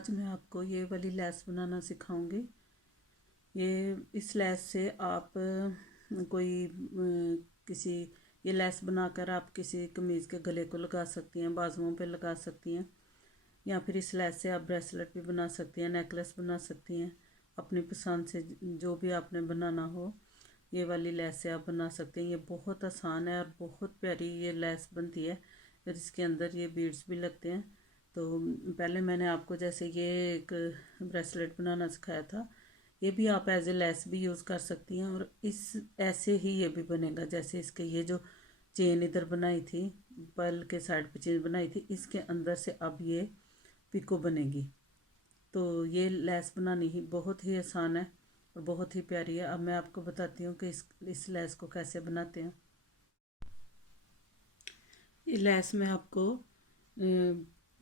आज मैं आपको ये वाली लैस बनाना सिखाऊंगी। ये इस लैस से आप कोई किसी ये लैस बनाकर आप किसी कमीज़ के गले को लगा सकती हैं, बाजुओं पे लगा सकती हैं, या फिर इस लैस से आप ब्रेसलेट भी बना सकती हैं, नेकलेस बना सकती हैं। अपनी पसंद से जो भी आपने बनाना हो ये वाली लैस से आप बना सकते हैं। ये बहुत आसान है और बहुत प्यारी ये लैस बनती है और इसके अंदर ये बीड्स भी लगते हैं। तो पहले मैंने आपको जैसे ये एक ब्रेसलेट बनाना सिखाया था, ये भी आप एज ए लेस भी यूज़ कर सकती हैं और इस ऐसे ही ये भी बनेगा। जैसे इसके ये जो चेन इधर बनाई थी, पर्ल के साइड पे चेन बनाई थी, इसके अंदर से अब ये पिको बनेगी। तो ये लेस बनानी ही बहुत ही आसान है और बहुत ही प्यारी है। अब मैं आपको बताती हूँ कि इस लेस को कैसे बनाते हैं। ये लेस मैं आपको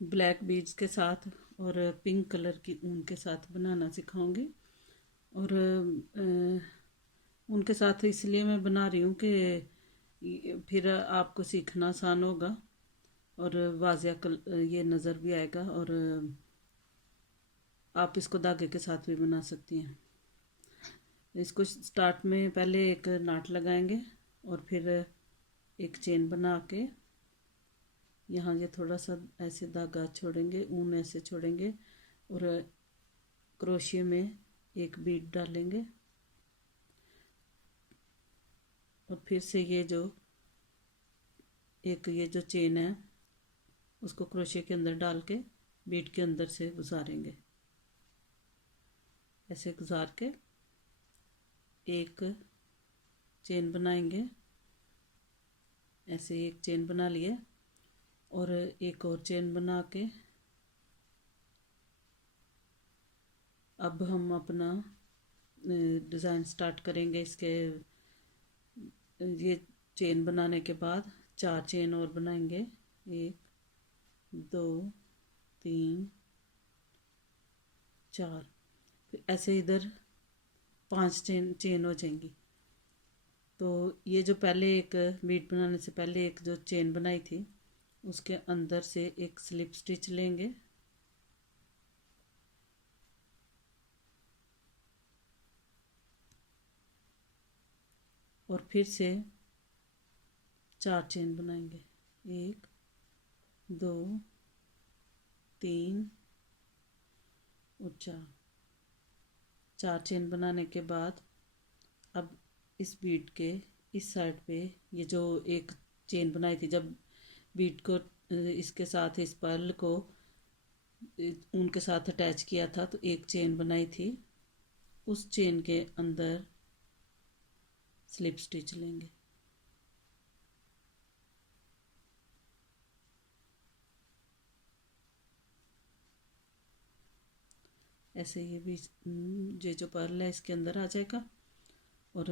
ब्लैक बीड्स के साथ और पिंक कलर की ऊन के साथ बनाना सिखाऊंगी। और उनके साथ इसलिए मैं बना रही हूँ कि फिर आपको सीखना आसान होगा और वाजिया ये नज़र भी आएगा और आप इसको धागे के साथ भी बना सकती हैं। इसको स्टार्ट में पहले एक नाट लगाएंगे और फिर एक चेन बना के यहाँ ये थोड़ा सा ऐसे धागा छोड़ेंगे, ऊन ऐसे छोड़ेंगे और क्रोशिया में एक बीड डालेंगे और फिर से ये जो चेन है उसको क्रोशिया के अंदर डाल के बीड के अंदर से गुजारेंगे। ऐसे गुजार के एक चेन बनाएंगे। ऐसे एक चेन बना लिए और एक और चेन बना के अब हम अपना डिज़ाइन स्टार्ट करेंगे। इसके ये चेन बनाने के बाद 4 चेन और बनाएंगे, 1 2 3 4, फिर ऐसे इधर 5 चेन हो जाएंगी। तो ये जो पहले एक बीट बनाने से पहले एक जो चेन बनाई थी उसके अंदर से एक स्लिप स्टिच लेंगे और फिर से 4 चेन बनाएंगे, 1 2 3 और 4 चेन बनाने के बाद अब इस बीट के इस साइड पे ये जो एक चेन बनाई थी, जब बीट को इसके साथ इस पर्ल को उनके साथ अटैच किया था तो एक चेन बनाई थी, उस चेन के अंदर स्लिप स्टिच लेंगे। ऐसे ये भी ये जो पर्ल है इसके अंदर आ जाएगा और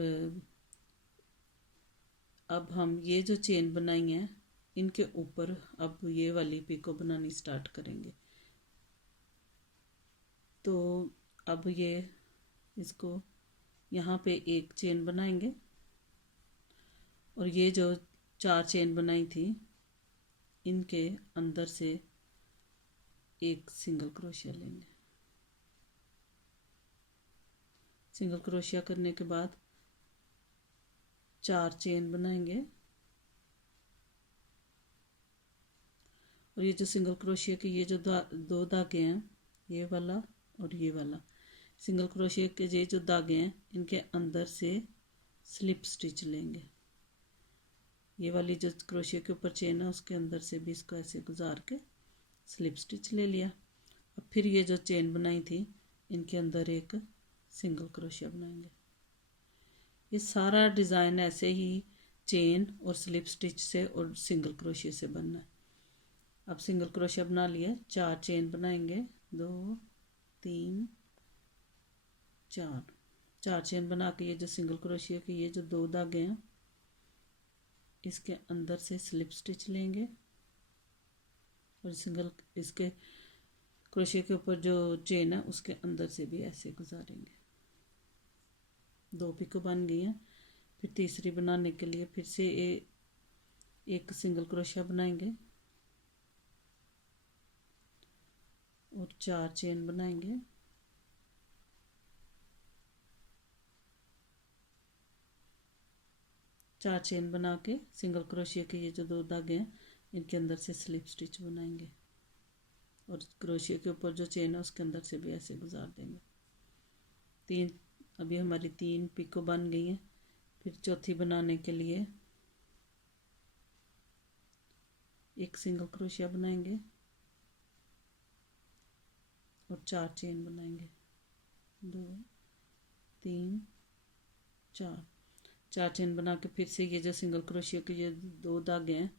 अब हम ये जो चेन बनाई है इनके ऊपर अब ये वाली पिको बनानी स्टार्ट करेंगे। तो अब ये इसको यहाँ पे एक चेन बनाएंगे और ये जो 4 चेन बनाई थी इनके अंदर से एक सिंगल क्रोशिया लेंगे। सिंगल क्रोशिया करने के बाद 4 चेन बनाएंगे और ये जो सिंगल क्रोशिया के ये जो दो धागे हैं, ये वाला और ये वाला, सिंगल क्रोशिया के ये जो धागे हैं इनके अंदर से स्लिप स्टिच लेंगे। ये वाली जो क्रोशिया के ऊपर चेन है उसके अंदर से भी इसको ऐसे गुजार के स्लिप स्टिच ले लिया। अब फिर ये जो चेन बनाई थी इनके अंदर एक सिंगल क्रोशिया बनाएंगे। ये सारा डिज़ाइन ऐसे ही चेन और स्लिप स्टिच से और सिंगल क्रोशिया से बनना है। अब सिंगल क्रोशिया बना लिया, 4 चेन बनाएंगे, 2 3 4 चेन बना के ये जो सिंगल क्रोशिया के ये जो 2 धागे हैं इसके अंदर से स्लिप स्टिच लेंगे और सिंगल इसके क्रोशिया के ऊपर जो चेन है उसके अंदर से भी ऐसे गुजारेंगे। 2 पिको बन गई हैं। फिर तीसरी बनाने के लिए फिर से एक सिंगल क्रोशिया बनाएंगे और 4 चेन बनाएंगे। चार चेन बना के सिंगल क्रोशिया के ये जो 2 धागे हैं इनके अंदर से स्लिप स्टिच बनाएंगे और क्रोशिया के ऊपर जो चेन है उसके अंदर से भी ऐसे गुजार देंगे। 3 अभी हमारी 3 पिको बन गई हैं। फिर चौथी बनाने के लिए एक सिंगल क्रोशिया बनाएंगे और 4 चेन बनाएंगे। 2 3 4 4 चेन बना के फिर से ये जो सिंगल क्रोशिया के ये 2 धागे हैं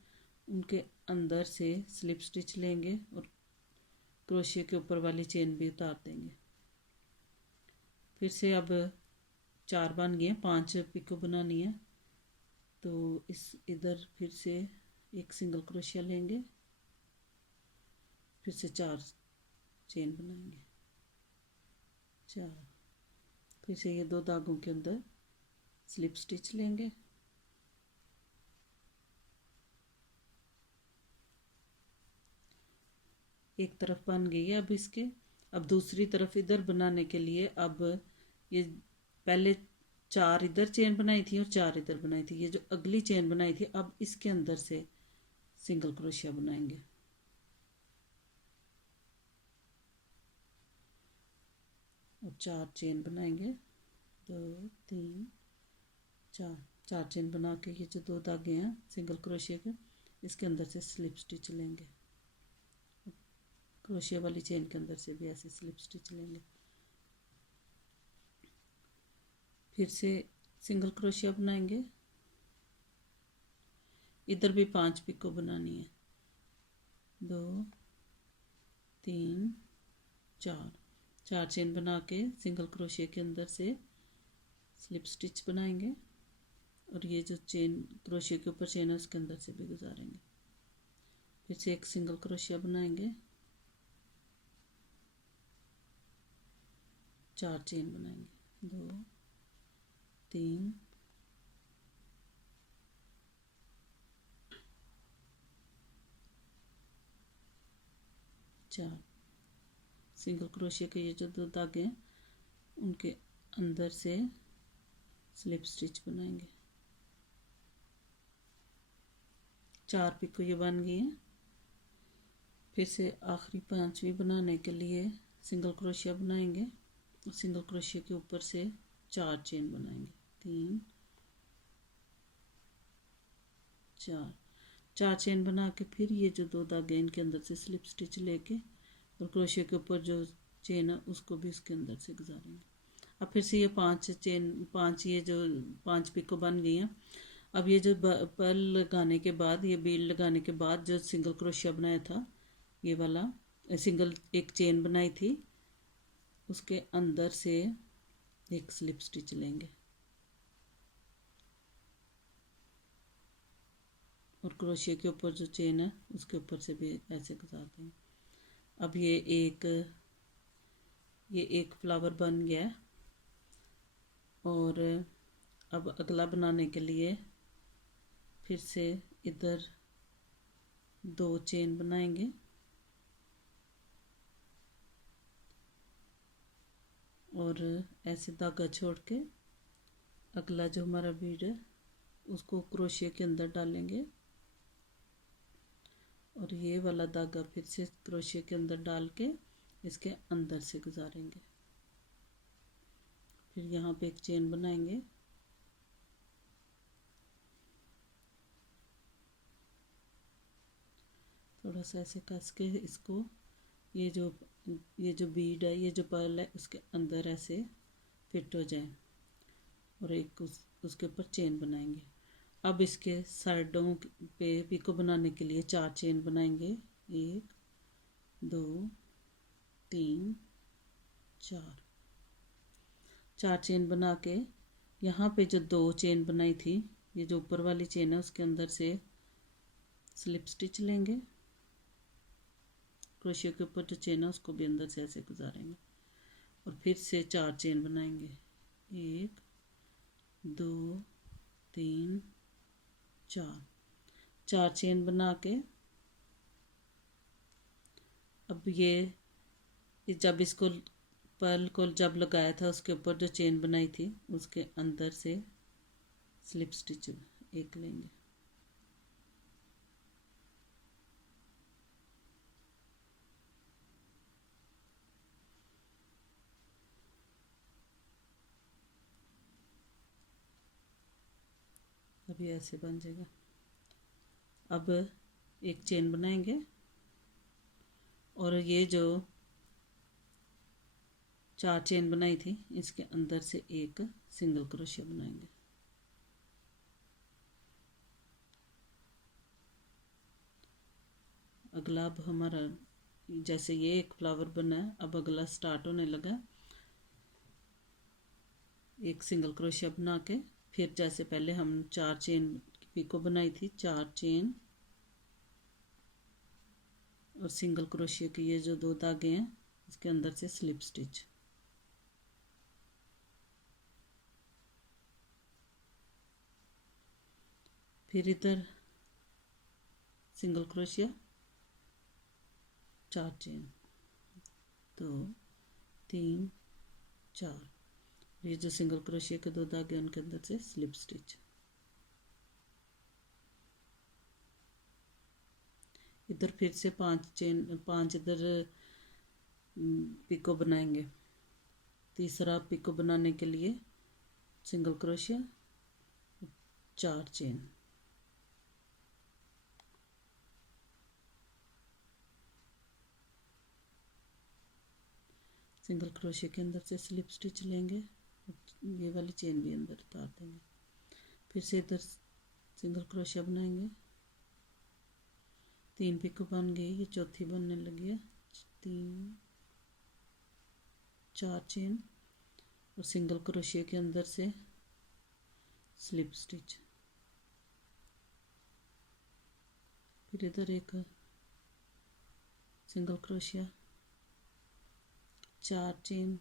उनके अंदर से स्लिप स्टिच लेंगे और क्रोशिया के ऊपर वाली चेन भी उतार देंगे। फिर से अब 4 बन गए, 5 पिको बनानी है तो इस इधर फिर से एक सिंगल क्रोशिया लेंगे, फिर से 4 चेन बनाएंगे। 4 फिर से ये 2 धागों के अंदर स्लिप स्टिच लेंगे, एक तरफ बन गई है। अब इसके अब दूसरी तरफ इधर बनाने के लिए अब ये पहले 4 इधर चेन बनाई थी और 4 इधर बनाई थी, ये जो अगली चेन बनाई थी अब इसके अंदर से सिंगल क्रोशिया बनाएंगे। और 4 चेन बनाएंगे। 2 3 4 4 चेन बना के ये जो 2 धागे हैं सिंगल क्रोशिया के इसके अंदर से स्लिप स्टिच लेंगे, क्रोशिया वाली चेन के अंदर से भी ऐसे स्लिप स्टिच लेंगे। फिर से सिंगल क्रोशिया बनाएंगे। इधर भी 5 पिको बनानी है। 2 3 4 4 चेन बना के सिंगल क्रोशिया के अंदर से स्लिप स्टिच बनाएंगे और ये जो चेन क्रोशिया के ऊपर चेन है उसके अंदर से भी गुजारेंगे। फिर से एक सिंगल क्रोशिया बनाएंगे, 4 चेन बनाएंगे। 2 3 4 सिंगल क्रोशिया के ये जो 2 धागे हैं उनके अंदर से स्लिप स्टिच बनाएंगे। 4 पिको ये बन गई हैं। फिर से आखिरी 5वीं बनाने के लिए सिंगल क्रोशिया बनाएंगे और सिंगल क्रोशिया के ऊपर से 4 चेन बनाएंगे। 3 4 4 चेन बना के फिर ये जो 2 धागे इनके अंदर से स्लिप स्टिच लेके और क्रोशिया के ऊपर जो चेन है उसको भी इसके अंदर से गुजारेंगे। अब फिर से ये 5 चेन 5 ये जो 5 पिको बन गई हैं। अब ये जो पर्ल लगाने के बाद ये बीड लगाने के बाद जो सिंगल क्रोशिया बनाया था ये वाला सिंगल एक चेन बनाई थी उसके अंदर से एक स्लिप स्टिच लेंगे और क्रोशिया के ऊपर जो चेन है उसके ऊपर से भी ऐसे गुजार देंगे। अब ये एक फ्लावर बन गया है और अब अगला बनाने के लिए फिर से इधर 2 चेन बनाएंगे और ऐसे धागा छोड़ के अगला जो हमारा बीड है उसको क्रोशिया के अंदर डालेंगे और ये वाला धागा फिर से क्रोशिया के अंदर डाल के इसके अंदर से गुजारेंगे। फिर यहाँ पे एक चेन बनाएंगे, थोड़ा सा ऐसे कस के इसको ये जो बीड है ये जो पर्ल है उसके अंदर ऐसे फिट हो जाए और एक उसके ऊपर चेन बनाएंगे। अब इसके साइडों पे पिको बनाने के लिए 4 चेन बनाएंगे। 1 2 3 4 चेन बना के यहाँ पे जो 2 चेन बनाई थी ये जो ऊपर वाली चेन है उसके अंदर से स्लिप स्टिच लेंगे, क्रोशिया के ऊपर जो चेन है उसको भी अंदर से ऐसे गुजारेंगे और फिर से 4 चेन बनाएंगे। 1 2 3 4 चेन बना के अब ये जब इसको पर्ल को जब लगाया था उसके ऊपर जो चेन बनाई थी उसके अंदर से स्लिप स्टिच एक लेंगे। अभी ऐसे बन जाएगा। अब एक चेन बनाएंगे और ये जो 4 चेन बनाई थी इसके अंदर से एक सिंगल क्रोशिया बनाएंगे। अगला अब हमारा जैसे ये एक फ्लावर बना है, अब अगला स्टार्ट होने लगा। एक सिंगल क्रोशिया बना के फिर जैसे पहले हम 4 चेन पिको बनाई थी, 4 चेन और सिंगल क्रोशिया के ये जो 2 धागे हैं इसके अंदर से स्लिप स्टिच। फिर इधर सिंगल क्रोशिया, 4 चेन, 2 3 4, ये जो सिंगल क्रोशिया के 2 धागे उनके अंदर से स्लिप स्टिच। इधर फिर से 5 इधर पिको बनाएंगे। तीसरा पिको बनाने के लिए single crochet, 4 chain, single crochet के अंदर से स्लिप स्टिच लेंगे, ये वाली चेन भी अंदर उतार देंगे। फिर से इधर सिंगल क्रोशिया बनाएंगे, 3 पिको बन गई, ये चौथी बनने लगी है। 3 4 चेन और सिंगल क्रोशिया के अंदर से स्लिप स्टिच। फिर इधर एक single crochet, 4 chain,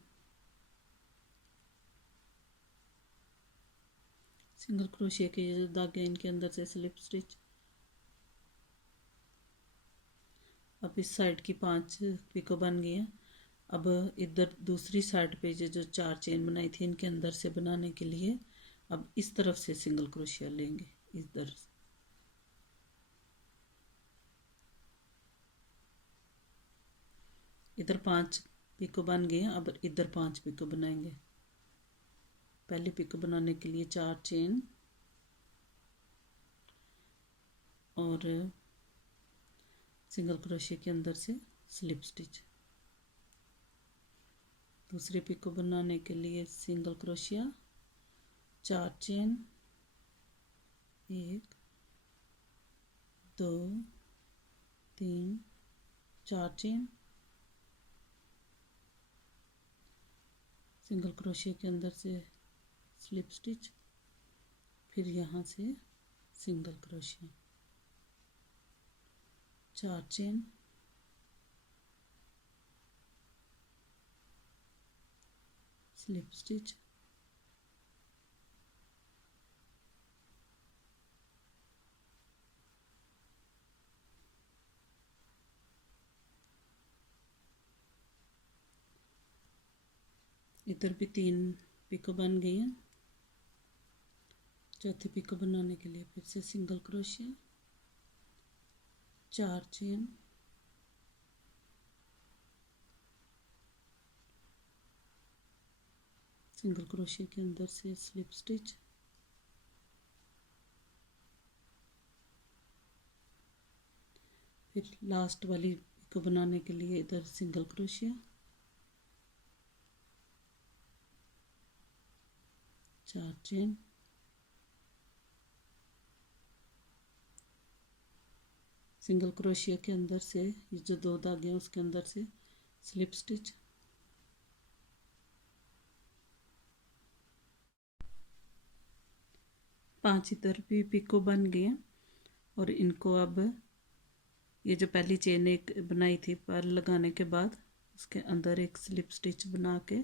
single crochet के जो धागे इनके अंदर से स्लिप स्टिच। अब इस साइड की 5 पिको बन गई हैं। अब इधर दूसरी साइड पे जो 4 चेन बनाई थी इनके अंदर से बनाने के लिए अब इस तरफ से सिंगल क्रोशिया लेंगे। इधर इधर 5 पिको बन गए हैं। अब इधर 5 पिको बनाएंगे। पहली पिको बनाने के लिए 4 चेन और सिंगल क्रोशिया के अंदर से स्लिप स्टिच। दूसरी पिको बनाने के लिए single crochet, 4 chain, 1 2 3 4 chain, single crochet के अंदर से स्लिप स्टिच, फिर यहाँ से single crochet, 4 chain, slip stitch, इधर भी 3 पिको बन गई हैं। चौथी पिको बनाने के लिए फिर से single crochet, 4 chain, single crochet के अंदर से स्लिप स्टिच, फिर लास्ट वाली पिको बनाने के लिए इधर single crochet, 4 chain, single crochet के अंदर से ये जो 2 धागे हैं उसके अंदर से स्लिप स्टिच, पांच इधर भी पिको बन गए हैं। और इनको अब ये जो पहली चेन एक बनाई थी पर्ल लगाने के बाद उसके अंदर एक स्लिप स्टिच बना के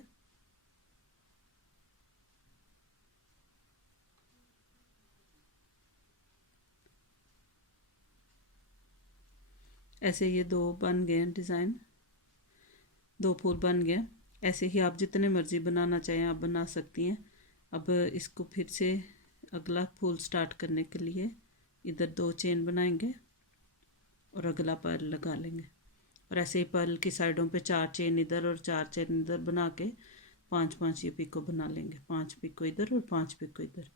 ऐसे ये 2 बन गए हैं डिज़ाइन। 2 फूल बन गए। ऐसे ही आप जितने मर्ज़ी बनाना चाहें आप बना सकती हैं। अब इसको फिर से अगला फूल स्टार्ट करने के लिए इधर 2 चेन बनाएंगे और अगला पर्ल लगा लेंगे। और ऐसे ही पर्ल की साइडों पे 4 चेन इधर और 4 चेन इधर बना के 5-5 ये पिको बना लेंगे। 5 पिको इधर और 5 पिको इधर।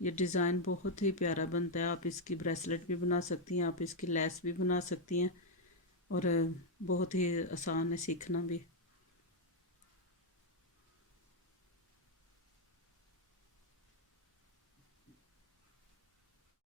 ये डिज़ाइन बहुत ही प्यारा बनता है। आप इसकी ब्रेसलेट भी बना सकती हैं, आप इसकी लेस भी बना सकती हैं और बहुत ही आसान है सीखना भी।